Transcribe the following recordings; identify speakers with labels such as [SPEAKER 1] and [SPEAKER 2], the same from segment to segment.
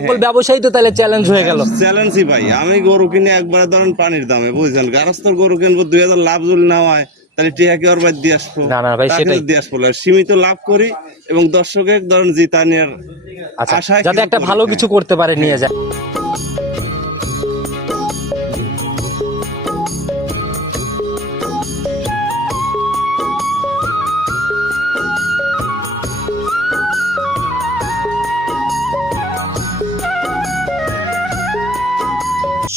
[SPEAKER 1] সকল ব্যবসায়ী তো তাহলে চ্যালেঞ্জ হয়ে গেল
[SPEAKER 2] চ্যালেঞ্জই ভাই আমি গরু কিনে একবারে ধরেন পানির দামে বুঝছেন গারস্থর গরু কিনবো দুই হাজার লাভ যদি না হয় তাহলে টিয়া কি ওর বাদ দিয়ে আসব
[SPEAKER 1] না, না ভাই, সেটাই।
[SPEAKER 2] দিয়ে আসব। সীমিত লাভ করি এবং দর্শকের ধরেন জিতানের
[SPEAKER 1] আচ্ছা
[SPEAKER 2] আশায়
[SPEAKER 1] যাতে একটা ভালো। কিছু করতে পারে নিয়ে যায়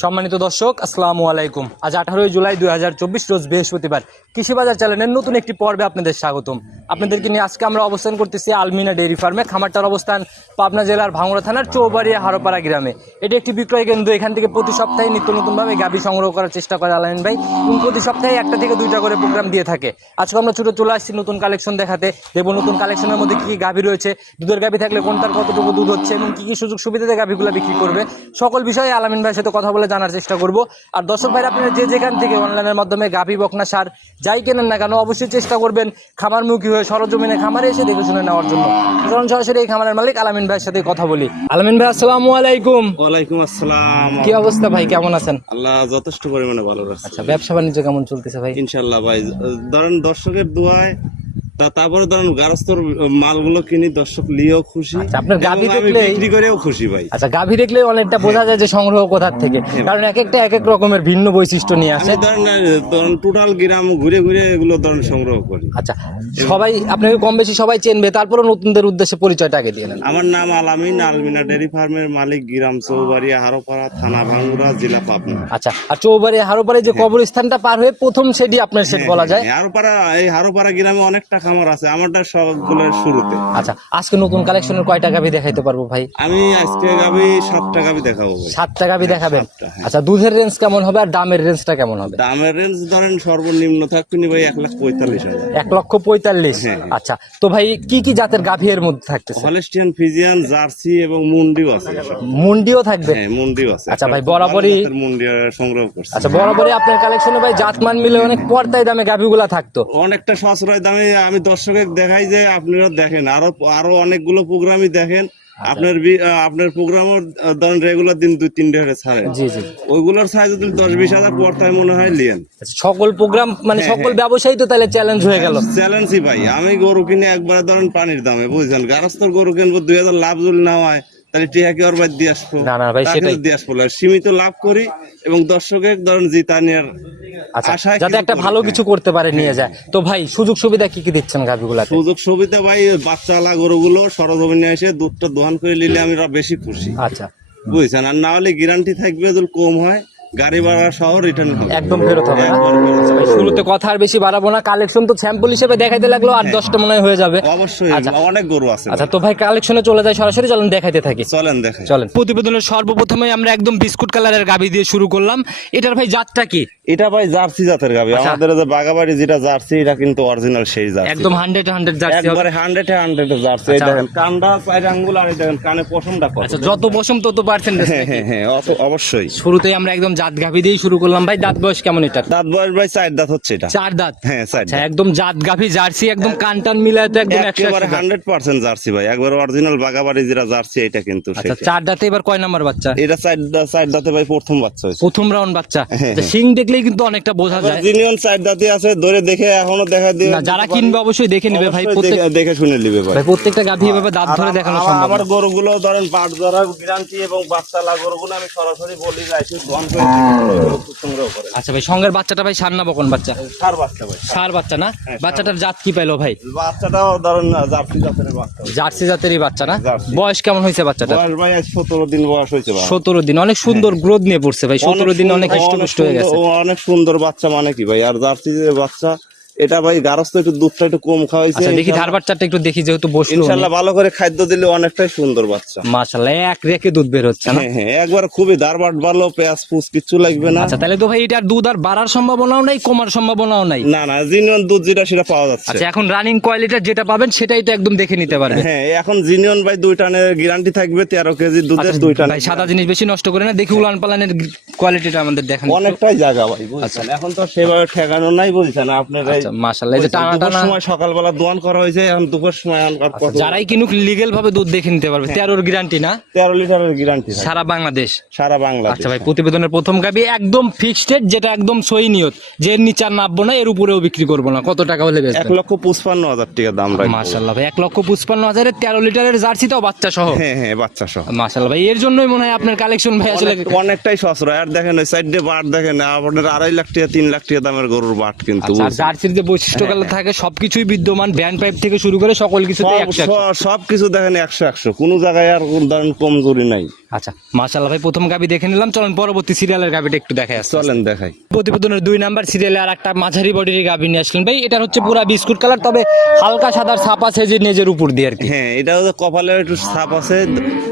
[SPEAKER 1] সম্মানিত দর্শক, আসসালামু আলাইকুম। আজ আঠারোই জুলাই দুই হাজার চব্বিশ, রোজ বৃহস্পতিবার। কৃষি বাজার চ্যানেলের নতুন একটি পর্বে আপনাদের স্বাগতম। আপনাদেরকে নিয়ে আজকে আমরা অবস্থান করতেছি আলমিনা ডেইরি ফার্মে, খামারটার অবস্থান পাবনা জেলার ভাঙড়া থানার চৌবাড়িয়া হারোপাড়া গ্রামে। এটি একটি বিক্রয় কেন্দ্র, এখান থেকে প্রতি সপ্তাহে নিত্য নতুনভাবে গাভী সংগ্রহ করার চেষ্টা করে আলাইন ভাই, এবং প্রতি সপ্তাহে একটা থেকে দুইটা করে প্রোগ্রাম দিয়ে থাকে। আজকে আমরা ছোটো চলে আসছি নতুন কালেকশন দেখাতে। দেখব নতুন কালেকশনের মধ্যে কি কি গাভী রয়েছে, দুধের গাভী থাকলে কোনটার কতটুকু দুধ হচ্ছে, এবং কি কি সুযোগ সুবিধাতে গাভীগুলো বিক্রি করবে। সকল বিষয়ে আলামিন ভাইয়ের সাথে কথা বলে জানার চেষ্টা করব। আর দর্শক ভাইরা আপনারা যে যেখান থেকে অনলাইনের মাধ্যমে গাভী বকনা সার যাই কেনেন না কেন অবশ্যই চেষ্টা করবেন খামারমুখী হয়ে সরজমিনে খামারে এসে দেখে শুনে নেওয়ার জন্য। সুতরাং সরাসরি এই খামারের মালিক আলামিন ভাইয়ের সাথে কথা বলি। আলামিন ভাই আসসালামু আলাইকুম।
[SPEAKER 2] ওয়ালাইকুম আসসালাম।
[SPEAKER 1] কি অবস্থা ভাই কেমন আছেন?
[SPEAKER 2] আল্লাহ যথেষ্ট পরিমাণে ভালো রাখছে
[SPEAKER 1] আচ্ছা ব্যবসা বাণিজ্য কেমন চলতেছে ভাই?
[SPEAKER 2] ইনশাল্লাহ ভাই ধরেন দর্শকের দোয়ায় তা তারপরে ধরেন গারস্থর মালগুলো কিনি দর্শক লিয়েও খুশি।
[SPEAKER 1] আচ্ছা, আপনার গাভী দেখলেই-
[SPEAKER 2] বিক্রি করেও খুশি ভাই।
[SPEAKER 1] আচ্ছা গাভী দেখলে অনেকটা বোঝা যায় যে সংগ্রহ কোথার থেকে। কারণ এক একটা এক এক রকমের ভিন্ন বৈশিষ্ট্য নিয়ে আসে।
[SPEAKER 2] ধরেন ধরেন টোটাল গ্রাম ঘুরে ঘুরে এগুলো ধরেন সংগ্রহ করি।
[SPEAKER 1] আচ্ছা সবাই আপনাকে কম বেশি সবাই চেনবে তারপরে নতুনদের উদ্দেশ্যে পরিচয়টা আগে দিয়ে নেন।
[SPEAKER 2] আমার নাম আলামিন আলমিনা ডেরি ফার্মের মালিক গ্রাম চৌবাড়িয়া হারোপাড়া থানা ভাঙ্গুরা জেলা পাবনা।
[SPEAKER 1] আচ্ছা আর চৌবাড়ি হারোপাড়ে যে কবরস্থানটা পার হয়ে প্রথম সেটি আপনার সেট বলা যায়।
[SPEAKER 2] হ্যাঁ, হারোপাড়া এই হারোপাড়া গ্রামে অনেকটা খামার আছে আমারটা সবগুলোর শুরুতে।
[SPEAKER 1] আচ্ছা আজকে নতুন কালেকশনের কয়টা গাভি দেখাইতে পারব ভাই?
[SPEAKER 2] আমি আজকে গাবি সাতটা গাবি দেখাবো ভাই।
[SPEAKER 1] সাতটা গাভি দেখাবেন?
[SPEAKER 2] হ্যাঁ।
[SPEAKER 1] আচ্ছা দুধের রেঞ্জ কেমন হবে আর দামের রেঞ্জটা কেমন হবে?
[SPEAKER 2] দামের রেঞ্জ ধরেন সর্বনিম্ন থাকবে ভাই এক লাখ পঁয়তাল্লিশ হাজার।
[SPEAKER 1] এক লক্ষ পঁয়তাল্লিশ?
[SPEAKER 2] হ্যাঁ।
[SPEAKER 1] আচ্ছা তো ভাই কি কি জাতের গাভি এর মধ্যে থাকতেছে?
[SPEAKER 2] হলেস্টিয়ান ফিজিয়ান জার্সি এবং মুন্ডিও আছে
[SPEAKER 1] মুন্ডিও থাকবে?
[SPEAKER 2] হ্যাঁ মুন্ডিও আছে।
[SPEAKER 1] আচ্ছা ভাই, বরাবরই-
[SPEAKER 2] ভালো জাতের মুন্ডি সংগ্রহ করছে।
[SPEAKER 1] আচ্ছা বরাবরই আপনার কালেকশনে ভাই জাতমান মিলে অনেক পর্দায় দামে গাভিগুলা থাকতো।
[SPEAKER 2] অনেকটা সাশ্রয় দামে আমি দর্শকের দেখাই যে আপনারা দেখেন আরও আরও অনেকগুলো প্রোগ্রামই দেখেন।
[SPEAKER 1] আচ্ছা।
[SPEAKER 2] আপনার আপনার প্রোগ্রামও ধরেন রেগুলার দিন দুই তিনটে করে ছাড়ে।
[SPEAKER 1] জি জি।
[SPEAKER 2] ওইগুলোর সাইজ যদি দশ বিশ হাজার পর তাই মনে হয় লিয়েন।
[SPEAKER 1] আচ্ছা, সকল প্রোগ্রাম মানে
[SPEAKER 2] হ্যাঁ,
[SPEAKER 1] সকল ব্যবসায়ী তো তাহলে চ্যালেঞ্জ হয়ে গেল।
[SPEAKER 2] চ্যালেঞ্জই ভাই আমি গরু কিনে একবার ধরেন পানির দামে বুঝছেন? গারস্থর গরু কিনবো দুই হাজার লাভ যদি না হয় তাহলে টিহাকে ওর বাদ দিয়ে আসব?
[SPEAKER 1] না, না ভাই, সেটাই।
[SPEAKER 2] দিয়ে আসব। আর সীমিত লাভ করি এবং দর্শকের ধরেন জিতা নিয়ে
[SPEAKER 1] আচ্ছা যাতে একটা ভালো। কিছু করতে পারে নিয়ে যায়। তো ভাই সুযোগ সুবিধা কি কি দিচ্ছেন গাভিগুলাতে
[SPEAKER 2] সুযোগ সুবিধা ভাই বাচ্চাওয়ালা গরুগুলো সরজমিনে এসে দুধটা দোহান করে নিলে আমি বেশি খুশি।
[SPEAKER 1] আচ্ছা।
[SPEAKER 2] বুঝছেন? আর না হলে গ্যারান্টি থাকবে যদি কম হয়। গাড়ি ভাড়া সহ রিটার্ন হবে।
[SPEAKER 1] একদম ফেরত হবে শুরুতে কথা আর বেশি বাড়াবো না কালেকশন তো স্যাম্পল হিসেবে দেখাইতে লাগল আর দশটা মনে হয়ে যাবে।
[SPEAKER 2] অবশ্যই
[SPEAKER 1] আচ্ছা।
[SPEAKER 2] অনেক গরু আছে
[SPEAKER 1] আচ্ছা তো ভাই কালেকশনে চলে যায় সরাসরি চলেন দেখাইতে থাকি।
[SPEAKER 2] চলেন দেখেন
[SPEAKER 1] চলেন। প্রতিবেদনের সর্বপ্রথমে আমরা একদম বিস্কুট কালারের গাভি দিয়ে শুরু করলাম। এটার ভাই জাতটা কি?
[SPEAKER 2] এটা ভাই জার্সি জাতের গাবি।
[SPEAKER 1] আচ্ছা।
[SPEAKER 2] আমাদের যে বাগাবাড়ি যেটা জার্সি এটা কিন্তু অরিজিনাল সেই জার্সি।
[SPEAKER 1] একদম হান্ড্রেড হান্ড্রেড জার্সি
[SPEAKER 2] একবারে হান্ড্রেড হান্ড্রেড জার্সি। এই
[SPEAKER 1] আচ্ছা।
[SPEAKER 2] দেখেন কান্ডা চার আঙ্গুল আর এই দেখেন কানে পশমটা কত?
[SPEAKER 1] আচ্ছা যত বসম তত পার্সেন্টেজ
[SPEAKER 2] হ্যাঁ হ্যাঁ হ্যাঁ অবশ্যই।
[SPEAKER 1] শুরুতেই আমরা একদম জাত গাভি দিয়েই শুরু করলাম। ভাই দাঁত বয়স কেমন এটা
[SPEAKER 2] দাঁত বয়স ভাই চার দাঁত হচ্ছে এটা।
[SPEAKER 1] চার দাঁত?
[SPEAKER 2] হ্যাঁ চার
[SPEAKER 1] আচ্ছা একদম জাত গাভি জার্সি একদম কান টান মিলায় তো একদম
[SPEAKER 2] একেবারে
[SPEAKER 1] একশো দাঁত।
[SPEAKER 2] হান্ড্রেড পার্সেন্ট জার্সি ভাই একবার অরিজিনাল বাগাবাড়ি যেটা জার্সি এটা কিন্তু
[SPEAKER 1] আচ্ছা চার দাঁতে এবার কয় নাম্বার বাচ্চা?
[SPEAKER 2] এটা চার দাঁত চার দাঁতে ভাই প্রথম বাচ্চা হয়েছে।
[SPEAKER 1] প্রথম রাউন্ড বাচ্চা।
[SPEAKER 2] হ্যাঁ,
[SPEAKER 1] আচ্ছা, শিং দেখলেই কিন্তু অনেকটা বোঝা যায়।
[SPEAKER 2] জিনিয়ন চার দাঁতি আছে ধরে দেখে এখনও দেখা দিয়ে
[SPEAKER 1] না যারা কিনবে অবশ্যই দেখে নিবে ভাই
[SPEAKER 2] দেখে- শুনে নিবে ভাই।
[SPEAKER 1] প্রত্যেকটা গাভি এভাবে দাঁত ধরে দেখানো
[SPEAKER 2] আমার-
[SPEAKER 1] সম্ভব
[SPEAKER 2] আমার গরুগুলো ধরেন পাট ধরা গ্যারান্টি এবং বাচ্চালা গরুগুলো আমি সরাসরি বলি যাই করে
[SPEAKER 1] আচ্ছা ভাই সঙ্গের বাচ্চাটা ভাই সার না বকন বাচ্চা?
[SPEAKER 2] সার বাচ্চা ভাই
[SPEAKER 1] সার। বাচ্চা না?
[SPEAKER 2] হ্যাঁ,
[SPEAKER 1] বাচ্চাটার জাত কি পাইলো ভাই?
[SPEAKER 2] বাচ্চাটাও ধরুন জার্সি জাতের বাচ্চা।
[SPEAKER 1] জার্সি জাতেরই বাচ্চা না? বয়স কেমন হয়েছে বাচ্চাটা
[SPEAKER 2] বয়স ভাই সতেরো দিন বয়স হয়েছে
[SPEAKER 1] সতেরো দিন অনেক সুন্দর গ্রোথ নিয়ে পড়ছে ভাই সতেরো দিন অনেক হৃষ্টপুষ্ট হয়ে গেছে।
[SPEAKER 2] অনেক সুন্দর বাচ্চা মানে কি ভাই? আর জার্সি বাচ্চা এটা ভাই গারস্থ একটু দুধটা একটু কম খাওয়াইছে
[SPEAKER 1] আচ্ছা দেখি ধার বাচ্চাটা একটু দেখি যেহেতু বসল
[SPEAKER 2] ইনশাল্লাহ ভালো করে খাদ্য দিলে অনেকটাই সুন্দর বাচ্চা।
[SPEAKER 1] মাশাল্লাহ এক রেখে দুধ বের হচ্ছে না?
[SPEAKER 2] হ্যাঁ হ্যাঁ একবার খুবই দারবাট ভালো পেঁয়াজ ফুস কিচ্ছু লাগবে না।
[SPEAKER 1] আচ্ছা তাহলে তো ভাই এটার দুধ আর বাড়ার সম্ভাবনাও নাই কমার সম্ভাবনাও নাই?
[SPEAKER 2] না না জিনিয়ন দুধ যেটা সেটা পাওয়া যাচ্ছে।
[SPEAKER 1] আচ্ছা এখন রানিং কোয়ালিটির যেটা পাবেন সেটাই তো একদম দেখে নিতে পারবে।
[SPEAKER 2] হ্যাঁ এখন জিনিয়ন ভাই দুই টানের গ্যারান্টি থাকবে তেরো কেজি দুধের
[SPEAKER 1] আচ্ছা,
[SPEAKER 2] দুই টান
[SPEAKER 1] ভাই সাদা জিনিস বেশি নষ্ট করে না দেখি উলান পালানের কোয়ালিটিটা আমাদের দেখেন।
[SPEAKER 2] অনেকটাই জায়গা ভাই বুঝছেন? এখন তো সেভাবে ঠেকানো নাই বুঝছেন? আপনার
[SPEAKER 1] আচ্ছা, মাশাআল্লাহ, এই যে টানা টানা-
[SPEAKER 2] সময় সকালবেলা দোয়ান করা হয়েছে এখন দুপুর সময় কত
[SPEAKER 1] যারাই কিনুক লিগেল ভাবে দুধ দেখে নিতে পারবে। গ্যারান্টি না?
[SPEAKER 2] তেরো লিটারের গ্যারান্টি
[SPEAKER 1] সারা বাংলাদেশ?
[SPEAKER 2] সারা বাংলাদেশ।
[SPEAKER 1] আচ্ছা ভাই প্রতিবেদনের প্রথম গাবি একদম ফিক্সড যেটা একদম সই নিয়ত। যে নিচে না এর উপরেও বিক্রি করব না। কত টাকা হলে
[SPEAKER 2] লক্ষ পঁচপান্ন হাজার টাকা দাম রাখব।
[SPEAKER 1] মাশাল্লাহ ভাই লক্ষ লিটারের জার্সি তো বাচ্চা সহ।
[SPEAKER 2] হ্যাঁ হ্যাঁ বাচ্চা সহ।
[SPEAKER 1] ভাই এর জন্যই মনে হয় আপনার কালেকশন ভাই আসলে
[SPEAKER 2] অনেকটাই সস্তা আর দেখেন ওই সাইডে বাট দেখেন আপনার আড়াই লাখ টাকা তিন লাখ টাকা দামের গরুর বাট কিন্তু
[SPEAKER 1] আচ্ছা, জার্সির যে বৈশিষ্ট্যগুলো থাকে সবকিছুই বিদ্যমান ব্যান্ড পাইপ থেকে শুরু করে সকল কিছুতে
[SPEAKER 2] সব- কিছু দেখেন একশো একশো। কোনো জায়গায় আর কোন ধরেন কমজোরি নাই।
[SPEAKER 1] আচ্ছা মাশাল্লাহ ভাই প্রথম গাবি দেখে নিলাম। চলেন পরবর্তী সিরিয়ালের গাবিটা একটু দেখে আসছে
[SPEAKER 2] চলেন দেখাই।
[SPEAKER 1] প্রতিবেদনের দুই নাম্বার সিরিয়ালে আর একটা মাঝারি বডির গাভী নিয়ে আসলেন। ভাই এটা হচ্ছে পুরা বিস্কুট কালার তবে হালকা সাদার ছাপ আছে যে নেজের উপর দিয়ে আর কি।
[SPEAKER 2] হ্যাঁ এটা হচ্ছে কপালের একটু ছাপ আছে।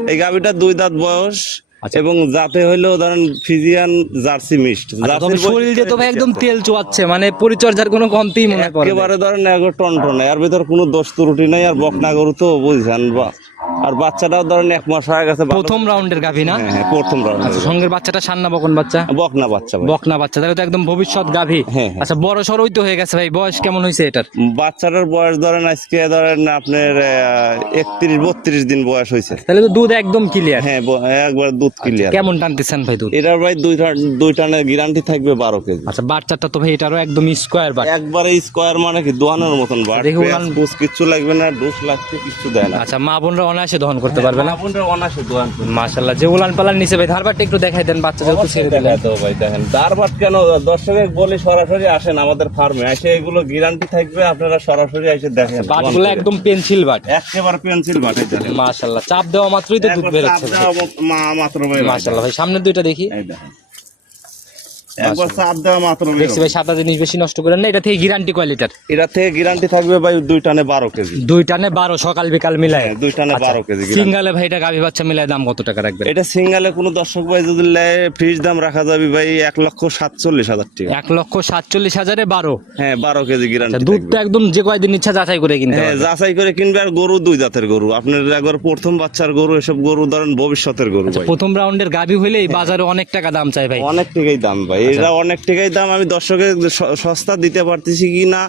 [SPEAKER 2] এই গাভিটা দুই দাঁত বয়স। এবং যাতে হইল ধরেন ফিজিয়ান জার্সি মিস্ট
[SPEAKER 1] আচ্ছা, তবে শরীর দিয়ে তো ভাই একদম তেল চোয়াচ্ছে মানে পরিচর্যার কোনো কমতি মনে করে
[SPEAKER 2] একেবারে ধরেন টন টন এর ভিতর কোনো দোষ ত্রুটি নাই আর বকনা গরু তো বুঝছেন বা- আর বাচ্চাটাও ধরেন এক মাস হয়ে গেছে
[SPEAKER 1] প্রথম রাউন্ডের গাভী না?
[SPEAKER 2] হ্যাঁ হ্যাঁ প্রথম রাউন্ড
[SPEAKER 1] আচ্ছা সঙ্গের বাচ্চাটা সান্না বকন বাচ্চা?
[SPEAKER 2] বকনা বাচ্চা।
[SPEAKER 1] বকনা বাচ্চা তাহলে তো একদম ভবিষ্যৎ গাভী।
[SPEAKER 2] হ্যাঁ।
[SPEAKER 1] আচ্ছা বড় সরই তো হয়ে গেছে ভাই বয়স কেমন হয়েছে এটার?
[SPEAKER 2] বাচ্চাটার বয়স ধরেন আজকে ধরেন আপনার একত্রিশ বত্রিশ দিন বয়স হয়েছে
[SPEAKER 1] তাহলে তো দুধ একদম ক্লিয়ার
[SPEAKER 2] হ্যাঁ একবার দুধ ক্লিয়ার
[SPEAKER 1] কেমন টানতেছেন ভাই দুধ?
[SPEAKER 2] এটার ভাই দুই টান- দুই টানের গ্যারান্টি থাকবে বারো কেজি।
[SPEAKER 1] আচ্ছা বাচ্চাটা তো ভাই এটারও একদম স্কোয়ার বাট
[SPEAKER 2] একবারে স্কোয়ার মানে কি দোয়ানোর মতন বার
[SPEAKER 1] দেখি
[SPEAKER 2] পেঁয়াজ,
[SPEAKER 1] উলান-
[SPEAKER 2] কিচ্ছু লাগবে না ডোস লাগছে কিচ্ছু দেয় না।
[SPEAKER 1] আচ্ছা মা বোনরা অনায়াসে দহন করতে পারবে না। মাশাল্লাহ যে উলান পালান নিচে ভাই ধারবারটা একটু দেখাই দেন বাচ্চা যেহেতু ছেড়ে দিলেন।
[SPEAKER 2] দেখা দাও ভাই দেখেন দারবাট কেন দর্শকের বলে সরাসরি আসেন আমাদের ফার্মে? এসে এগুলো গ্যারান্টি থাকবে আপনারা সরাসরি এসে দেখেন।
[SPEAKER 1] বাটগুলো একদম পেন্সিল বাট।
[SPEAKER 2] একেবারে পেন্সিল বাটে দেখেন।
[SPEAKER 1] মাশাল্লাহ চাপ দেওয়া মাত্রই তো দুধ
[SPEAKER 2] মত- মা- মাত্র ভাই।
[SPEAKER 1] মাশাল্লাহ ভাই সামনের দুইটা দেখি।
[SPEAKER 2] এই দেখেন। একবার চাপ দেওয়া মাত্র
[SPEAKER 1] দেখছি ভাই সাদা জিনিস বেশি নষ্ট করেন না এটা থেকে গ্যারান্টি কোয়ালিটার
[SPEAKER 2] এটা থেকে গ্যারান্টি থাকবে ভাই দুই টানে বারো কেজি।
[SPEAKER 1] দুই টানে বারো সকাল বিকাল মিলায়।
[SPEAKER 2] হ্যাঁ, দুই টানে বারো কেজি
[SPEAKER 1] সিঙ্গালে ভাই এটা গাভী বাচ্চা মিলায় দাম কত টাকা রাখবেন?
[SPEAKER 2] এটা সিঙ্গালে কোনো দর্শক ভাই যদি নেয় ফ্রিজ দাম রাখা যাবে ভাই এক লক্ষ সাতচল্লিশ হাজার টাকা।
[SPEAKER 1] এক লক্ষ সাতচল্লিশ হাজারে বারো।
[SPEAKER 2] হ্যাঁ বারো কেজি গ্যারান্টি
[SPEAKER 1] আচ্ছা, দুধটা একদম যে কয়দিন ইচ্ছা যাচাই করে কিনতে
[SPEAKER 2] হ্যাঁ যাচাই করে কিনবে আর গরু দুই জাতের গরু। আপনার একবার প্রথম বাচ্চার গরু এসব গরু ধরেন ভবিষ্যতের গরু ভাই।
[SPEAKER 1] প্রথম রাউন্ডের গাভী হইলেই বাজারে অনেক টাকা দাম চাই ভাই।
[SPEAKER 2] অনেক টাকাই দাম ভাই।
[SPEAKER 1] আচ্ছা।
[SPEAKER 2] এটা অনেক টাকাই দাম আমি দর্শকের সস্তা দিতে পারতেছি কি না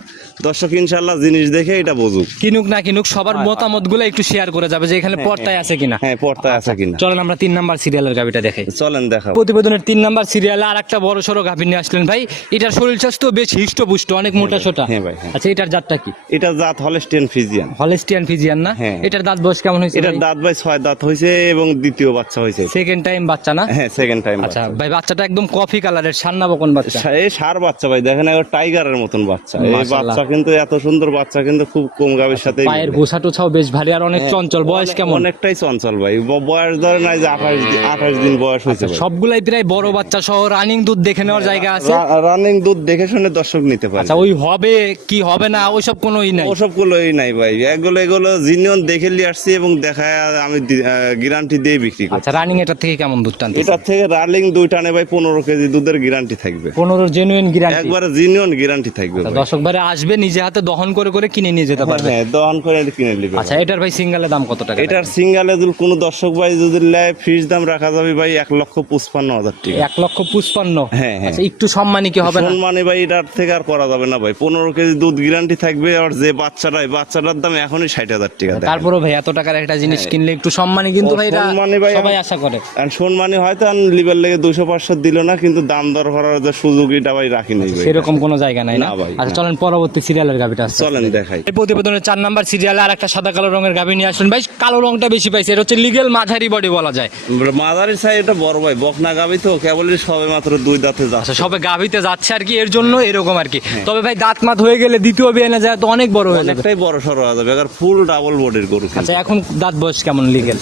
[SPEAKER 2] দর্শক ইনশাল্লাহ জিনিস দেখে এটা বুঝুক।
[SPEAKER 1] কিনুক না কিনুক সবার মতামতগুলো একটু শেয়ার করে যাবে যে এখানে পর্দায় আছে কিনা।
[SPEAKER 2] হ্যাঁ পর্দায় আছে কিনা।
[SPEAKER 1] চলেন আমরা তিন নাম্বার সিরিয়ালের গাভিটা দেখাই।
[SPEAKER 2] চলেন দেখাবো
[SPEAKER 1] প্রতিবেদনের তিন নাম্বার সিরিয়ালে আর একটা বড় সড়ো গাভী নিয়ে আসলেন ভাই। এটার শরীর স্বাস্থ্য বেশ হিষ্টপুষ্ট অনেক মোটা সোটা।
[SPEAKER 2] হ্যাঁ ভাই, হ্যাঁ।
[SPEAKER 1] আচ্ছা এটার জাতটা কি?
[SPEAKER 2] এটা জাত হলস্টিয়ান ফিজিয়ান
[SPEAKER 1] হলেস্টিয়ান ফিজিয়ান না?
[SPEAKER 2] হ্যাঁ।
[SPEAKER 1] এটার দাঁত বয়স কেমন হয়েছে
[SPEAKER 2] এটার দাঁত ভাই ছয় দাঁত হয়েছে এবং দ্বিতীয় বাচ্চা হয়েছে।
[SPEAKER 1] সেকেন্ড টাইম বাচ্চা না?
[SPEAKER 2] হ্যাঁ সেকেন্ড টাইম
[SPEAKER 1] আচ্ছা ভাই বাচ্চাটা একদম কফি কালারের সান্না বকন বাচ্চা
[SPEAKER 2] এই সার বাচ্চা ভাই দেখেন একবার টাইগারের মতন বাচ্চা। এই বাচ্চা কিন্তু এত সুন্দর বাচ্চা কিন্তু খুব কম গাভীর সাথে
[SPEAKER 1] পায়ের গোছা টোছাও বেশ ভারী আর অনেক চঞ্চল। বয়স কেমন?
[SPEAKER 2] অনেকটাই চঞ্চল ভাই। বয়স ধরে নাই যে আঠাশ আঠাশ দিন বয়স হয়েছে
[SPEAKER 1] সবগুলাই প্রায় বড় বাচ্চা সহ রানিং দুধ দেখে নেওয়ার জায়গা আছে?
[SPEAKER 2] রানিং দুধ দেখে শুনে দর্শক নিতে পারে
[SPEAKER 1] আচ্ছা ওই হবে কি হবে না ওইসব কোনোই নাই?
[SPEAKER 2] ওসব গুলোই নাই ভাই। এগুলো এগুলো জিনিয়ন দেখে নিয়ে আসছি এবং দেখায় আমি গ্যারান্টি দিয়ে বিক্রি করি
[SPEAKER 1] আচ্ছা রানিং এটার থেকে কেমন দুধ টানতে
[SPEAKER 2] এটার থেকে রানিং দুই টানে ভাই পনেরো কেজি দুধের গ্যারান্টি থাকবে।
[SPEAKER 1] পনেরো জেনুইন গ্যারান্টি
[SPEAKER 2] একবারে জিনিয়ন গ্যারান্টি থাকবে ভাই।
[SPEAKER 1] দর্শক ভাই আসবে নিজে হাতে দহন করে করে কিনে নিয়ে যেতে পারবে।
[SPEAKER 2] হ্যাঁ দহন করে কিনে নিবে
[SPEAKER 1] আচ্ছা এটার ভাই সিঙ্গেলের দাম কত টাকা?
[SPEAKER 2] এটার সিঙ্গালে যদি কোনো দর্শক ভাই যদি নেয় ফ্রিজ দাম রাখা যাবে ভাই এক লক্ষ পঁচপান্ন হাজার টাকা।
[SPEAKER 1] এক লক্ষ পুষ্পান্ন
[SPEAKER 2] হ্যাঁ, হ্যাঁ।
[SPEAKER 1] আচ্ছা একটু সম্মানী কি হবে না?
[SPEAKER 2] সম্মানে ভাই এটার থেকে আর করা যাবে না ভাই। পনেরো কেজি দুধ গ্যারান্টি থাকবে আর যে বাচ্চাটা বাচ্চাটার দাম এখনই ষাট হাজার টাকা
[SPEAKER 1] তারপরে ভাই এত টাকার একটা জিনিস কিনলে একটু সম্মানী কিন্তু ভাই
[SPEAKER 2] সম্মানী ভাই
[SPEAKER 1] সবাই আশা করে।
[SPEAKER 2] আর সম্মানী হয়তো লিবার লেগে দুশো পাঁচশো দিল না কিন্তু দাম দর করার যে সুযোগ এটা ভাই রাখি নেই ভাই।
[SPEAKER 1] সেরকম কোনো জায়গা নাই না?
[SPEAKER 2] ভাই,
[SPEAKER 1] আচ্ছা চলেন পরবর্তী সিরিয়ালের গাভিটা আসছে
[SPEAKER 2] চলেন দেখাই।
[SPEAKER 1] এই প্রতিবেদনের চার নাম্বার সিরিয়ালে আর একটা সাদা কালো রঙের গাভি নিয়ে আসলেন ভাই কালো রংটা বেশি পাইছে এটা হচ্ছে লিগেল মাঝারি বডি বলা যায়।
[SPEAKER 2] মাদারি সাই এটা বড় ভাই বকনা গাবি তো কেবলই সবে মাত্র দুই দাঁতে যাচ্ছে।
[SPEAKER 1] আচ্ছা সবে গাভিতে যাচ্ছে আর কি এর জন্য এরকম আর কি।
[SPEAKER 2] হ্যাঁ।
[SPEAKER 1] তবে ভাই দাঁত মাত হয়ে গেলে দ্বিতীয় বিয়ে না যায় তো অনেক বড় হয়ে যাবে।
[SPEAKER 2] অনেকটাই বড় সড়ো হয়ে যাবে এবার ফুল ডাবল বডির গরু
[SPEAKER 1] আচ্ছা এখন দাঁত বয়স কেমন লিগেল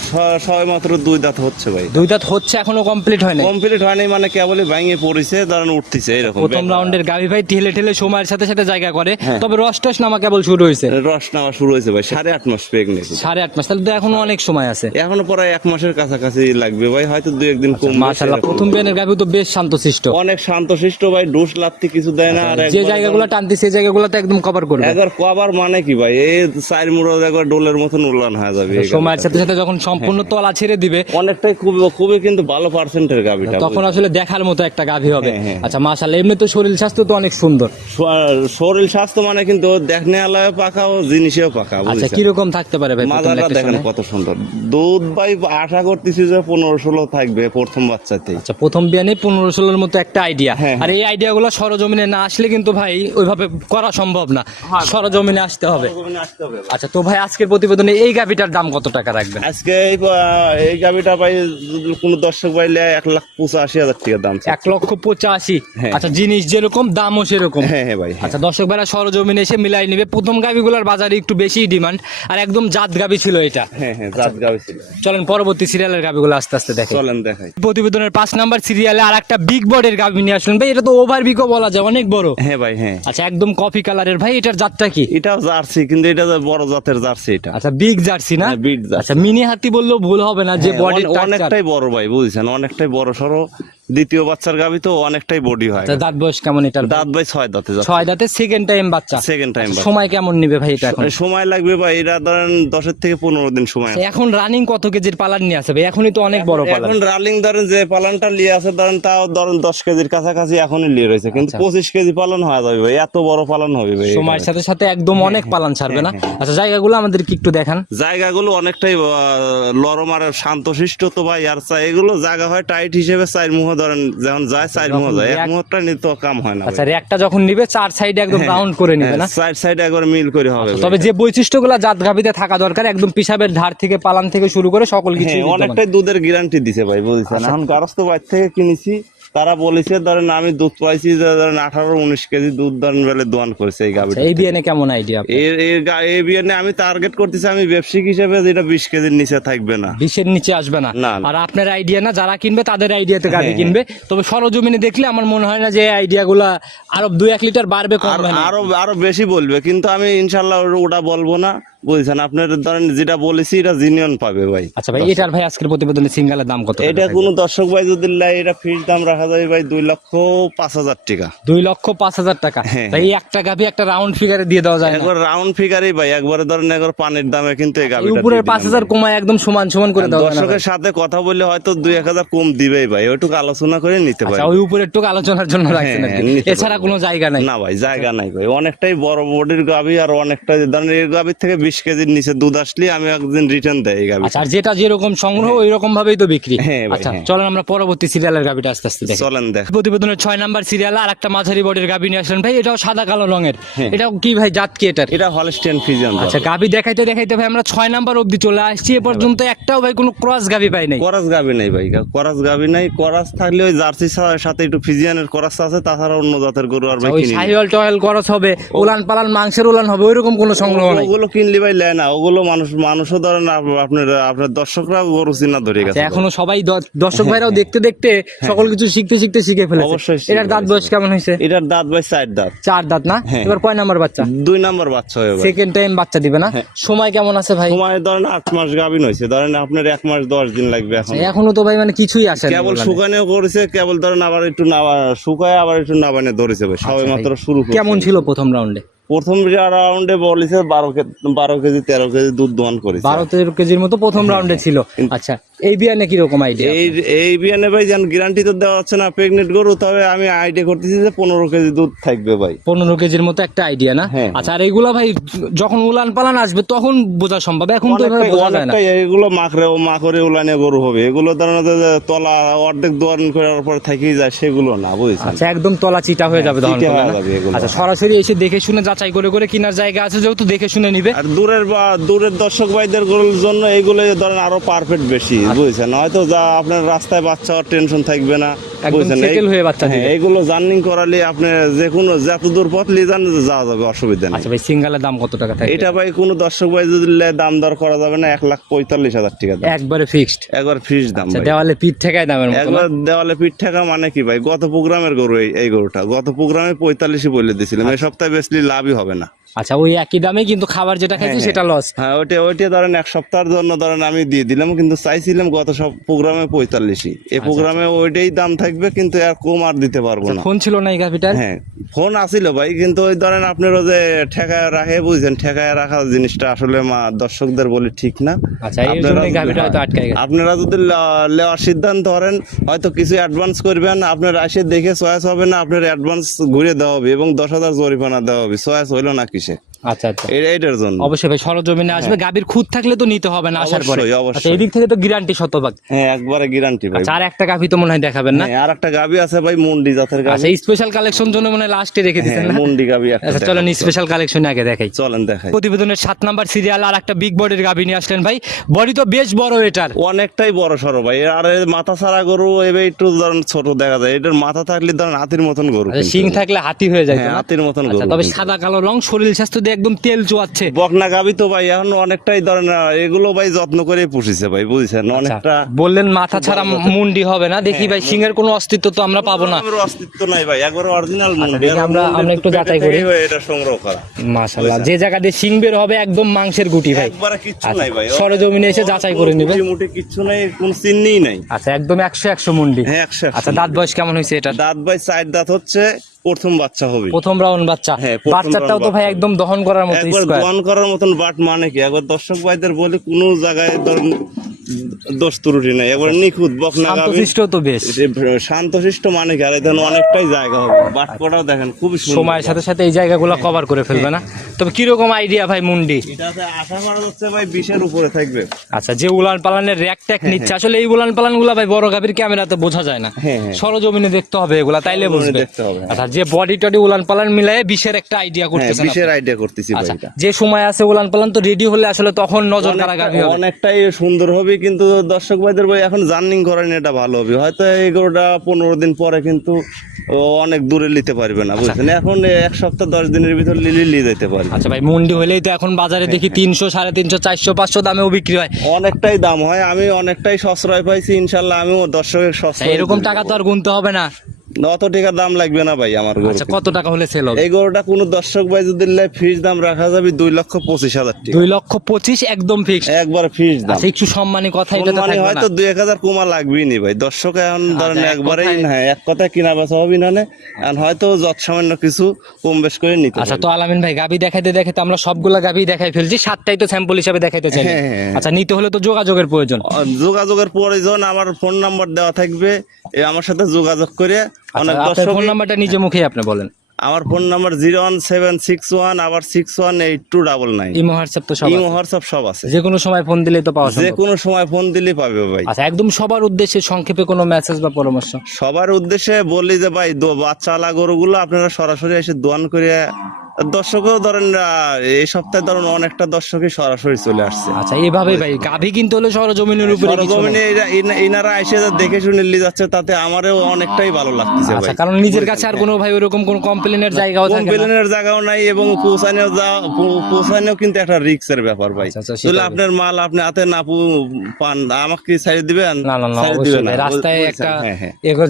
[SPEAKER 2] সবে মাত্র দুই দাঁত হচ্ছে ভাই।
[SPEAKER 1] দুই দাঁত হচ্ছে এখনও কমপ্লিট হয় না
[SPEAKER 2] কমপ্লিট হয়নি মানে কেবলই ভাঙে পড়েছে। ধরেন উঠতেছে এরকম
[SPEAKER 1] প্রথম রাউন্ডের গাভি ভাই ঠেলে ঠেলে সময়ের সাথে সাথে জায়গা করে।
[SPEAKER 2] হ্যাঁ।
[SPEAKER 1] তবে রস টস নামা কেবল শুরু হয়েছে।
[SPEAKER 2] রস নেওয়া শুরু হয়েছে ভাই সাড়ে আট মাস প্রেগনেন্ট
[SPEAKER 1] সাড়ে আট মাস তাহলে তো এখনও অনেক সময় আছে।
[SPEAKER 2] এখনও প্রায় এক মাসের কাছাকাছি লাগবে ভাই হয়তো দুই একদিন কম
[SPEAKER 1] মাশাল্লাহ প্রথম বিয়ানের গাভি তো বেশ শান্তশিষ্ট।
[SPEAKER 2] অনেক শান্তশিষ্ট ভাই ডোস লাত্তি কিছু দেয় না আর
[SPEAKER 1] যে জায়গাগুলো টানতে সেই জায়গাগুলোতে একদম কভার করবে।
[SPEAKER 2] একবার কবার মানে কি ভাই এই চার মুড়ো একবার ডোলের মতন উল্লান হয়ে যাবে
[SPEAKER 1] সময়ের সাথে সাথে যখন সম্পূর্ণ
[SPEAKER 2] হ্যাঁ।
[SPEAKER 1] তলা ছেড়ে দিবে
[SPEAKER 2] অনেকটাই খুবই খুবই কিন্তু ভালো পার্সেন্টের গাবিটা
[SPEAKER 1] তখন আসলে দেখার মতো একটা গাভি হবে। হবে।
[SPEAKER 2] হ্যাঁ, হ্যাঁ।
[SPEAKER 1] আচ্ছা মাশাল্লাহ এমনি তো শরীর স্বাস্থ্য তো অনেক সুন্দর।
[SPEAKER 2] শরীর স্বাস্থ্য মানে কিন্তু দেখনে আলায় পাকা ও জিনিসেও পাকা
[SPEAKER 1] আচ্ছা কীরকম থাকতে পারে ভাই
[SPEAKER 2] মাজারটা দেখেন কত সুন্দর। দুধ ভাই আশা করতেছি যে পনেরো ষোলো থাকবে প্রথম বাচ্চাতেই
[SPEAKER 1] আচ্ছা প্রথম বিয়ানে পনেরো ষোলোর মতো একটা আইডিয়া
[SPEAKER 2] হ্যাঁ,
[SPEAKER 1] আর এই আইডিয়াগুলো সরজমিনে না আসলে কিন্তু ভাই ওইভাবে করা সম্ভব না। সরজমিনে আসতে হবে। আচ্ছা তো ভাই আজকের প্রতিবেদনে এই গাভিটার দাম কত টাকা রাখবেন?
[SPEAKER 2] আজকে এই পাই যদি কোনো দর্শক পাইলে এক লাখ পঁচাশি হাজার টাকা দাম
[SPEAKER 1] এক লক্ষ পঁচাশি
[SPEAKER 2] হ্যাঁ।
[SPEAKER 1] আচ্ছা জিনিস যেরকম দামও সেরকম।
[SPEAKER 2] হ্যাঁ হ্যাঁ ভাই হ্যাঁ।
[SPEAKER 1] আচ্ছা দর্শক ভাইরা সরজমিনে এসে মিলাই নেবে। প্রথম গাভিগুলোর বাজারে একটু বেশি ডিমান্ড আর একদম জাত গাভি ছিল এটা।
[SPEAKER 2] হ্যাঁ হ্যাঁ জাত ছিল।
[SPEAKER 1] চলেন পরবর্তী সিরিয়ালের গাভিগুলো আস্তে আস্তে দেখে।
[SPEAKER 2] চলেন দেখাই।
[SPEAKER 1] প্রতিবেদনের পাঁচ নাম্বার সিরিয়ালে আর একটা বিগ বডের গাভি নিয়ে আসলেন। ভাই এটা তো ওভার বিগও বলা যায় অনেক বড়।
[SPEAKER 2] হ্যাঁ ভাই হ্যাঁ।
[SPEAKER 1] আচ্ছা একদম কফি কালারের ভাই এটার জাতটা কি?
[SPEAKER 2] এটাও জার্সি কিন্তু এটা বড় জাতের জার্সি এটা।
[SPEAKER 1] আচ্ছা বিগ জার্সি না?
[SPEAKER 2] big
[SPEAKER 1] আচ্ছা মিনি হাতি বললেও ভুল হবে না যে বডি
[SPEAKER 2] অনেকটাই বড় ভাই বুঝছেন? অনেকটাই বড় সড়ো দ্বিতীয় বাচ্চার গাবি তো অনেকটাই বডি হয়।
[SPEAKER 1] দাঁত বয়স কেমন এটার
[SPEAKER 2] দাঁত ভাই ছয় দাঁতে
[SPEAKER 1] ছয় দাঁতে সেকেন্ড টাইম বাচ্চা।
[SPEAKER 2] সেকেন্ড টাইম
[SPEAKER 1] সময় কেমন নিবে ভাই এটা এখন?
[SPEAKER 2] সময় লাগবে ভাই এটা ধরেন দশের থেকে পনেরো দিন সময়।
[SPEAKER 1] আচ্ছা, এখন রানিং কত কেজির পালার নিয়ে আসবে এখনই তো অনেক বড় পালার
[SPEAKER 2] এখন রালিং ধরেন যে পালনটা লিয়ে আছে ধরেন তাও ধরেন দশ কেজির কাছাকাছি এখনই লিয়ে রয়েছে। কিন্তু
[SPEAKER 1] আচ্ছা।
[SPEAKER 2] পঁচিশ কেজি পালন হয়ে যাবে ভাই এত বড় পালন হবে ভাই
[SPEAKER 1] সময়ের সাথে সাথে একদম
[SPEAKER 2] হ্যাঁ,
[SPEAKER 1] অনেক পালান ছাড়বে না? আচ্ছা জায়গাগুলো আমাদের কি একটু দেখান।
[SPEAKER 2] জায়গাগুলো অনেকটাই লরম আর শান্তশিষ্ট তো ভাই আর চা- এগুলো জায়গা হয় টাইট হিসেবে চার মুহ ধরেন যখন যায় চার মুহ যায় এক নিতে কাম হয় না
[SPEAKER 1] আচ্ছা একটা যখন নিবে চার সাইডে একদম
[SPEAKER 2] হ্যাঁ,
[SPEAKER 1] রাউন্ড করে নিবে না?
[SPEAKER 2] সাইড সাইডে একবার মিল করে হবে
[SPEAKER 1] তবে যে বৈশিষ্ট্যগুলো জাত গাভিতে থাকা দরকার একদম পিসাবের ধার থেকে পালান থেকে শুরু করে সকল কিছু
[SPEAKER 2] হ্যাঁ অনেকটাই দুধের গ্যারান্টি দিছে ভাই বুঝছেন?
[SPEAKER 1] আচ্ছা।
[SPEAKER 2] এখন গারস্থ বাইর থেকে কিনেছি তারা বলেছে ধরেন আমি দুধ পাইছি ধরেন আঠারো উনিশ কেজি দুধ ধরেন বেলে দোয়ান করেছে এই গাভি
[SPEAKER 1] এই বিয়ে কেমন আইডিয়া
[SPEAKER 2] এই বিয়ে আমি টার্গেট করতেছি আমি ব্যবসায়িক হিসেবে যেটা বিশ কেজির নিচে থাকবে না।
[SPEAKER 1] বিশের নিচে আসবে না। আর আপনার আইডিয়া না যারা কিনবে তাদের আইডিয়াতে গাভি
[SPEAKER 2] হ্যাঁ,
[SPEAKER 1] কিনবে। তবে সরজমিনে দেখলে আমার মনে হয় না যে এই আইডিয়াগুলা আরও দুই এক লিটার বাড়বে
[SPEAKER 2] আরও আরও বেশি বলবে কিন্তু আমি ইনশাল্লাহ ওটা বলব না। বুঝছেন আপনার ধরেন যেটা বলেছি এটা জিনিয়ন পাবে ভাই।
[SPEAKER 1] আচ্ছা ভাই এটার ভাই আজকের প্রতিবেদনে সিঙ্গালের দাম কত?
[SPEAKER 2] এটা কোনো দর্শক ভাই যদি লাই এটা ফিস দাম রাখা যাবে ভাই দুই লক্ষ পাঁচ হাজার টাকা।
[SPEAKER 1] দুই লক্ষ পাঁচ হাজার টাকা?
[SPEAKER 2] হ্যাঁ,
[SPEAKER 1] এই একটা গাভি একটা রাউন্ড ফিগারে দিয়ে দেওয়া যায়
[SPEAKER 2] একবার রাউন্ড ফিগারই ভাই একবারে ধরেন একবার পানির দামে কিন্তু এই গাভিটা
[SPEAKER 1] উপরের পাঁচ হাজার কমায় একদম সমান সমান করে দেওয়া যায়?
[SPEAKER 2] দর্শকের সাথে কথা বললে হয়তো দুই এক হাজার কম দিবেই ভাই ওইটুকু আলোচনা করে নিতে পারি
[SPEAKER 1] আচ্ছা ওই উপরের টুকু আলোচনার জন্য রাখছেন।
[SPEAKER 2] হ্যাঁ, নিতে
[SPEAKER 1] এছাড়া। কোনো জায়গা নাই?
[SPEAKER 2] না ভাই জায়গা নাই ভাই অনেকটাই বড় বডির গাভি আর অনেকটাই ধরেন এই গাভির থেকে বিশ কেজির নিচে দুধ আসলে আমি একদিন রিটার্ন দেয় গাভি
[SPEAKER 1] আচ্ছা আর যেটা যেরকম সংগ্রহ ওই রকম ভাবেই তো বিক্রি।
[SPEAKER 2] হ্যাঁ
[SPEAKER 1] আচ্ছা
[SPEAKER 2] হ্যাঁ।
[SPEAKER 1] চলেন আমরা পরবর্তী সিরিয়ালের গাভিটা আস্তে আস্তে দেখি।
[SPEAKER 2] চলেন দেখ।
[SPEAKER 1] প্রতিবেদনের ছয় নাম্বার সিরিয়াল আর একটা মাঝারি বডির গাভি নিয়ে আসলেন। ভাই এটাও সাদা কালো রঙের।
[SPEAKER 2] হ্যাঁ।
[SPEAKER 1] এটাও কি ভাই জাত কি এটার?
[SPEAKER 2] এটা হলস্টেন ফিজিয়ান
[SPEAKER 1] আচ্ছা গাভি দেখাইতে দেখাইতে ভাই আমরা ছয় নাম্বার অবধি চলে আসছি। এ পর্যন্ত একটাও ভাই কোনো ক্রস গাভি পাই নাই।
[SPEAKER 2] করাস গাভি নাই ভাই করাস গাভি নাই। করাস থাকলে ওই জার্সির সা- সাথে একটু ফিজিয়ানের করাস আছে তাছাড়া অন্য জাতের গরু আর ভাই
[SPEAKER 1] আচ্ছা,
[SPEAKER 2] কিনি
[SPEAKER 1] সাহিওয়াল টয়েল করস হবে উলান পালান মাংসের উলান হবে ওইরকম কোনো সংগ্রহ নাই।
[SPEAKER 2] ওগুলো কিনলি ভাই লেয় না ওগুলো মানুষ মানুষও ধরেন আপনার আপনার দর্শকরা গরু চিনা ধরে গেছে।
[SPEAKER 1] আচ্ছা, এখনও সবাই দর্শক ভাইরাও দেখতে দেখতে সকল কিছু শিখতে শিখতে শিখে ফেলেছে।
[SPEAKER 2] হ্যাঁ। অবশ্যই
[SPEAKER 1] এটার দাঁত বয়স কেমন হয়েছে?
[SPEAKER 2] এটার দাঁত ভাই চার দাঁত।
[SPEAKER 1] চার দাঁত না?
[SPEAKER 2] হ্যাঁ।
[SPEAKER 1] এবার কয় নাম্বার বাচ্চা?
[SPEAKER 2] দুই নাম্বার বাচ্চা হয়ে
[SPEAKER 1] সেকেন্ড টাইম বাচ্চা দিবে না?
[SPEAKER 2] হ্যাঁ।
[SPEAKER 1] সময় কেমন আছে ভাই?
[SPEAKER 2] সময় ধরেন আট মাস গাভিন হয়েছে ধরেন আপনার এক মাস দশ দিন লাগবে এখন।
[SPEAKER 1] এখনও তো ভাই মানে কিছুই আসে
[SPEAKER 2] কেবল
[SPEAKER 1] উলানে।
[SPEAKER 2] শুকানেও করেছে কেবল ধরেন আবার একটু নাবা শুকায় আবার একটু নাবানে ধরেছে ভাই সবাই মাত্র শুরু
[SPEAKER 1] আচ্ছা কেমন ছিল প্রথম রাউন্ডে
[SPEAKER 2] প্রথম রাউন্ডে বলেছে বারো বারো কেজি তেরো কেজি দুধ দোয়ান করে
[SPEAKER 1] বারো তেরো কেজির মতো প্রথম রাউন্ডে ছিল। আচ্ছা। এই বিয়ানে কীরকম আইডিয়া
[SPEAKER 2] এই এই বিয়ানে ভাই গ্যারান্টি তো দেওয়া হচ্ছে না প্রেগনেন্ট গরু তবে আমি আইডিয়া করতেছি যে পনেরো কেজি দুধ থাকবে ভাই
[SPEAKER 1] পনেরো কেজির মতো একটা আইডিয়া না
[SPEAKER 2] হ্যাঁ।
[SPEAKER 1] আচ্ছা আর এইগুলা ভাই যখন উলান পালান আসবে তখন বোঝা সম্ভব এখন তো বোঝা যায় না
[SPEAKER 2] এগুলো মাখরে মাখরে উলানে গরু হবে এগুলো ধরেন তলা অর্ধেক দোয়ান করার পর থেকেই যায় সেগুলো না বুঝছেন
[SPEAKER 1] আচ্ছা একদম তলা চিটা হয়ে যাবে তখন
[SPEAKER 2] হয়ে? যাবে।
[SPEAKER 1] আচ্ছা সরাসরি এসে দেখে শুনে যাচাই করে করে কেনার জায়গা আছে যেহেতু দেখে শুনে নিবে
[SPEAKER 2] আর দূরের বা দূরের দর্শক ভাইদের গরুর জন্য এইগুলো ধরেন আরও পারফেক্ট বেশি। বুঝছেন? হয়তো যা আপনার রাস্তায় বাচ্চা হওয়ার টেনশন থাকবে না বুঝছেন?
[SPEAKER 1] হয়ে বাচ্চা
[SPEAKER 2] হ্যাঁ, এইগুলো জার্নিং করালে আপনি যে কোনো যত দূর পথ নিয়ে যান যাওয়া যাবে অসুবিধা নেই।
[SPEAKER 1] আচ্ছা ভাই সিঙ্গালের দাম কত টাকা থাকে?
[SPEAKER 2] এটা ভাই কোনো দর্শক ভাই যদি দাম দর করা যাবে না এক লাখ পঁয়তাল্লিশ হাজার টাকা দাম।
[SPEAKER 1] একবারে ফিক্সড
[SPEAKER 2] একবার ফিস দাম
[SPEAKER 1] আচ্ছা দেওয়ালে পিঠ ঠেকায় দামের মতো
[SPEAKER 2] একবার দেওয়ালে পিঠ ঠেকা মানে কি ভাই? গত প্রোগ্রামের গরু এই এই গরুটা। গত প্রোগ্রামে পঁয়তাল্লিশই বলে দিয়েছিলাম এই সপ্তাহে বেশি লাভই হবে না।
[SPEAKER 1] আচ্ছা ওই একই দামে কিন্তু খাবার যেটা খাইছি
[SPEAKER 2] হ্যাঁ,
[SPEAKER 1] সেটা লস
[SPEAKER 2] হ্যাঁ ওইটা ওইটা ধরেন এক সপ্তাহের জন্য ধরেন আমি দিয়ে দিলাম কিন্তু চাইছিলাম গত সব প্রোগ্রামে পঁয়তাল্লিশই। এই প্রোগ্রামে ওইটাই দাম থাকবে কিন্তু আর কম আর দিতে পারব না।
[SPEAKER 1] ফোন ছিল না এই গাভিটার
[SPEAKER 2] হ্যাঁ ফোন আসিল ভাই কিন্তু ওই ধরেন আপনারও যে ঠেকায় রাখে বুঝছেন ঠেকায় রাখা জিনিসটা আসলে মা দর্শকদের বলি ঠিক না।
[SPEAKER 1] আচ্ছা
[SPEAKER 2] আপনারা যদি- আপনারা লেওয়ার সিদ্ধান্ত করেন হয়তো কিছু অ্যাডভান্স করবেন আপনার এসে দেখে চয়েস হবে না আপনার অ্যাডভান্স ঘুরে দেওয়া হবে এবং দশ হাজার জরিমানা দেওয়া হবে চয়েস হইল না Herkese.
[SPEAKER 1] আচ্ছা আচ্ছা।
[SPEAKER 2] এই- জন্য।
[SPEAKER 1] অবশ্যই ভাই সরজমিনে আসবে গাভীর খুদ থাকলে তো নিতে হবে না আসার পরে।
[SPEAKER 2] অবশ্যই, অবশ্যই।
[SPEAKER 1] আচ্ছা এই দিক থেকে তো গ্যারান্টি শতভাগ।
[SPEAKER 2] হ্যাঁ একবারে গ্যারান্টি ভাই।
[SPEAKER 1] আচ্ছা আর একটা গাভী তো মনে হয় দেখাবেন না?
[SPEAKER 2] হ্যাঁ আর একটা গাবি আছে ভাই মুন্ডি জাতের
[SPEAKER 1] আচ্ছা স্পেশাল কালেকশন জন্য মনে হয় লাস্টে রেখে দিচ্ছেন
[SPEAKER 2] হ্যাঁ
[SPEAKER 1] না
[SPEAKER 2] মুন্ডি গাবি
[SPEAKER 1] আচ্ছা চলেন স্পেশাল কালেকশন আগে দেখাই।
[SPEAKER 2] চলেন দেখাই।
[SPEAKER 1] প্রতিবেদনের নাম্বার সিরিয়াল আর একটা বিগ বডির গাভী নিয়ে আসলেন ভাই। বডি তো বেশ বড় এটার।
[SPEAKER 2] অনেকটাই বড় সড়ো ভাই। আর মাথা ছাড়া গরু এবার একটু ধরেন ছোট দেখা যায়। এটার মাথা থাকলে ধরেন হাতির মতন গরু
[SPEAKER 1] আচ্ছা
[SPEAKER 2] কিন্তু।
[SPEAKER 1] শিং থাকলে হাতি হয়ে যায়
[SPEAKER 2] হ্যাঁ, হাতির মতন
[SPEAKER 1] আচ্ছা
[SPEAKER 2] গরু
[SPEAKER 1] তবে সাদা কালো রং শরীর স্বাস্থ্য একদম তেল চুয়াচ্ছে।
[SPEAKER 2] বকনা গাবি তো ভাই এখন অনেকটাই ধরেন এগুলো ভাই যত্ন করে পুষিছে ভাই বুঝছেন? অনেকটা
[SPEAKER 1] আচ্ছা, বললেন মাথা ছাড়া মুন্ডি হবে না? দেখি ভাই সিংহের কোনো অস্তিত্ব তো আমরা পাবো না।
[SPEAKER 2] অস্তিত্ব নাই ভাই একবার অরিজিনাল মুন্ডি।
[SPEAKER 1] আমরা- আমরা একটু যাচাই করি।
[SPEAKER 2] এটা সংগ্রহ করা।
[SPEAKER 1] মাশাল্লাহ যে জায়গা দিয়ে সিং বের হবে একদম মাংসের গুটি ভাই।
[SPEAKER 2] একবারে কিচ্ছু
[SPEAKER 1] আচ্ছা,
[SPEAKER 2] নাই ভাই
[SPEAKER 1] সরেজমিনে এসে যাচাই করে নেবে।
[SPEAKER 2] মুটে কিচ্ছু নাই কোন চিহ্নই নাই।
[SPEAKER 1] আচ্ছা একদম একশো একশো মুন্ডি।
[SPEAKER 2] হ্যাঁ একশো একশো।
[SPEAKER 1] আচ্ছা দাঁত বয়স কেমন হয়েছে এটা
[SPEAKER 2] দাঁত ভাই চার দাঁত হচ্ছে প্রথম বাচ্চা হবে।
[SPEAKER 1] প্রথম রাউন্ড বাচ্চা।
[SPEAKER 2] হ্যাঁ,
[SPEAKER 1] বাচ্চাটাও তো ভাই একদম দহন করার মতো
[SPEAKER 2] একবার দহন করার মতন বাট মানে কি? একবার দর্শক ভাইদের বলে কোনো জায়গায় ধরুন দোষ ত্রুটি নাই। একবার নিখুঁত বকনা গাবি
[SPEAKER 1] শান্তশিষ্ট তো বেশ।
[SPEAKER 2] শান্তশিষ্ট মানে কি? আর এখানে অনেকটাই জায়গা হবে। দেখেন খুবই
[SPEAKER 1] সময়ের সাথে সাথে এই জায়গাগুলো কভার করে ফেলবে না? তবে কীরকম আইডিয়া ভাই মুন্ডি?
[SPEAKER 2] এটাতে আশা করা যাচ্ছে ভাই বিশের উপরে থাকবে।
[SPEAKER 1] আচ্ছা যে উলান পালানের র্যাক ট্যাক নিচ্ছে আসলে এই উলান পালানগুলা ভাই বড় গাভীর ক্যামেরাতে বোঝা যায় না।
[SPEAKER 2] হ্যাঁ, হ্যাঁ।
[SPEAKER 1] সরজমিনে দেখতে হবে এগুলা তাইলে বুঝবে।
[SPEAKER 2] হ্যাঁ।
[SPEAKER 1] আচ্ছা যে বডি টডি উলান পালান মিলায়ে বিশের একটা আইডিয়া
[SPEAKER 2] হ্যাঁ
[SPEAKER 1] করতেছেন
[SPEAKER 2] বিশের আইডিয়া করতেছি ভাই
[SPEAKER 1] আচ্ছা যে সময় আছে উলান পালান তো রেডি হলে আসলে তখন নজর কারা গাভী
[SPEAKER 2] অনেকটাই সুন্দর হবে কিন্তু দর্শক ভাইদের বই এখন জার্নিং করেন এটা ভালো হবে। হয়তো এই গরুটা পনেরো দিন পরে কিন্তু ও অনেক দূরে নিতে পারবে না বুঝছেন? এখন এক সপ্তাহ দশ দিনের ভিতর লিলি নিয়ে যেতে পারে
[SPEAKER 1] আচ্ছা ভাই মুন্ডি হলেই তো এখন বাজারে দেখি তিনশো সাড়ে তিনশো চারশো পাঁচশো দামেও বিক্রি হয়।
[SPEAKER 2] অনেকটাই দাম হয় আমি অনেকটাই সশ্রয় পাইছি ইনশাল্লাহ আমিও দর্শকের
[SPEAKER 1] আচ্ছা,
[SPEAKER 2] সশ্রয়
[SPEAKER 1] এরকম টাকা তো আর গুনতে হবে না।
[SPEAKER 2] অত টাকা দাম লাগবে না ভাই আমার
[SPEAKER 1] আচ্ছা কত টাকা হলে সেল হবে?
[SPEAKER 2] এই গরুটা কোনো দর্শক ভাই যদি ফিস দাম রাখা যাবে দুই লক্ষ পঁচিশ হাজার টাকা।
[SPEAKER 1] দুই লক্ষ পঁচিশ একদম ফিক্সড
[SPEAKER 2] একবার ফিস দাম।
[SPEAKER 1] আচ্ছা একটু সম্মানী কথা এটা
[SPEAKER 2] মানে
[SPEAKER 1] না?
[SPEAKER 2] হয়তো দুই এক হাজার কমা লাগবেই নি ভাই। দর্শক এখন ধরেন
[SPEAKER 1] এক
[SPEAKER 2] একবারেই হ্যাঁ এক কথা কিনা বেচা হবে না নে। এখন হয়তো যত সামান্য কিছু কম বেশ করে নিতে
[SPEAKER 1] আচ্ছা তো আলামিন ভাই গাবি দেখাইতে দেখাইতে আমরা সবগুলা গাবি দেখাই ফেলছি। সাতটাই তো স্যাম্পল হিসাবে দেখাইতে চাই
[SPEAKER 2] হ্যাঁ, হ্যাঁ।
[SPEAKER 1] আচ্ছা নিতে হলে তো যোগাযোগের প্রয়োজন।
[SPEAKER 2] যোগাযোগের প্রয়োজন। আমার ফোন নাম্বার দেওয়া থাকবে। আমার সাথে যোগাযোগ করে অনেক
[SPEAKER 1] আচ্ছা, আপনার
[SPEAKER 2] দর্শক
[SPEAKER 1] ফোন নাম্বারটা নিজে মুখেই আপনি বলেন।
[SPEAKER 2] আমার phone number zero one seven six one আবার six one eight two double nine
[SPEAKER 1] imo WhatsApp তো সব
[SPEAKER 2] ইমো হোয়াটসঅ্যাপ সব আছে।
[SPEAKER 1] যে কোনো সময় ফোন দিলেই তো পাওয়া
[SPEAKER 2] যে কোনো সময় ফোন দিলে পাবে ভাই।
[SPEAKER 1] আচ্ছা একদম সবার উদ্দেশ্যে সংক্ষেপে কোনো মেসেজ বা পরামর্শ?
[SPEAKER 2] সবার উদ্দেশ্যে বলি যে ভাই দো- বাচ্চাওয়ালা গরুগুলো আপনারা সরাসরি এসে দোয়ান করে দর্শকও ধরেন এই সপ্তাহে ধরেন অনেকটা দর্শকই সরাসরি চলে আসছে।
[SPEAKER 1] আচ্ছা এইভাবে ভাই গাভি কিনতে হলে সরজমিনের উপরে
[SPEAKER 2] সরজমিনে এনারা এসে দেখে শুনে নিয়ে যাচ্ছে তাতে আমারও অনেকটাই ভালো লাগতেছে
[SPEAKER 1] আচ্ছা কারণ নিজের কাছে আর কোনো ভাই ওরকম কোনো কমপ্লেনের জায়গাও থাকে
[SPEAKER 2] কমপ্লেনের জায়গাও নাই এবং পৌঁছানো যা- পৌঁছানো কিন্তু একটা রিক্সের ব্যাপার ভাই।
[SPEAKER 1] আচ্ছা, আচ্ছা,
[SPEAKER 2] তাহলে আপনার মাল আপনি হাতে না পান আমাকে কি ছাড়িয়ে দিবেন?
[SPEAKER 1] না না না। রাস্তায় একটা
[SPEAKER 2] হ্যাঁ, হ্যাঁ।
[SPEAKER 1] এগুলো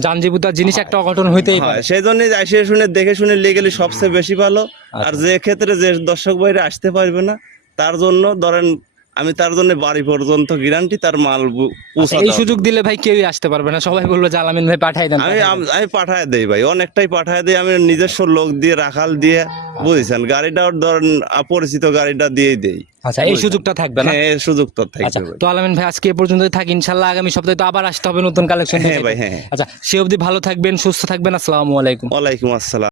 [SPEAKER 1] জিনিস একটা অঘটন হইতেই পারে।
[SPEAKER 2] হয় সেই জন্যই এসে শুনে দেখে শুনে লিয়ে গেলে সবচেয়ে বেশি ভালো। আর যে ক্ষেত্রে যে দর্শক বাইরে আসতে পারবে না তার জন্য ধরেন আমি তার জন্য বাড়ি পর্যন্ত গ্যারান্টি তার মাল
[SPEAKER 1] আচ্ছা, এই সুযোগ দিলে ভাই কেউই আসতে পারবে না। সবাই বলল যে আলামিন ভাই পাঠাই দেন
[SPEAKER 2] আমি আমি পাঠায় দেই ভাই অনেকটাই পাঠায় দেই। আমি নিজস্ব লোক দিয়ে রাখাল দিয়ে বুঝেছেন গাড়িটাও ধরেন পরিচিত গাড়িটা দিয়েই দেই।
[SPEAKER 1] আচ্ছা এই সুযোগটা থাকবে না?
[SPEAKER 2] হ্যাঁ এই সুযোগ তো
[SPEAKER 1] আচ্ছা
[SPEAKER 2] থাকবে
[SPEAKER 1] তো আলামিন ভাই আজকে এ পর্যন্তই থাক ইনশাল্লাহ আগামী সপ্তাহে তো আবার আসতে হবে নতুন কালেকশন
[SPEAKER 2] হ্যাঁ ভাই, হ্যাঁ, হ্যাঁ।
[SPEAKER 1] আচ্ছা সে অবধি ভালো থাকবেন সুস্থ থাকবেন আসসালামু আলাইকুম।
[SPEAKER 2] ওয়ালাইকুম আসসালাম।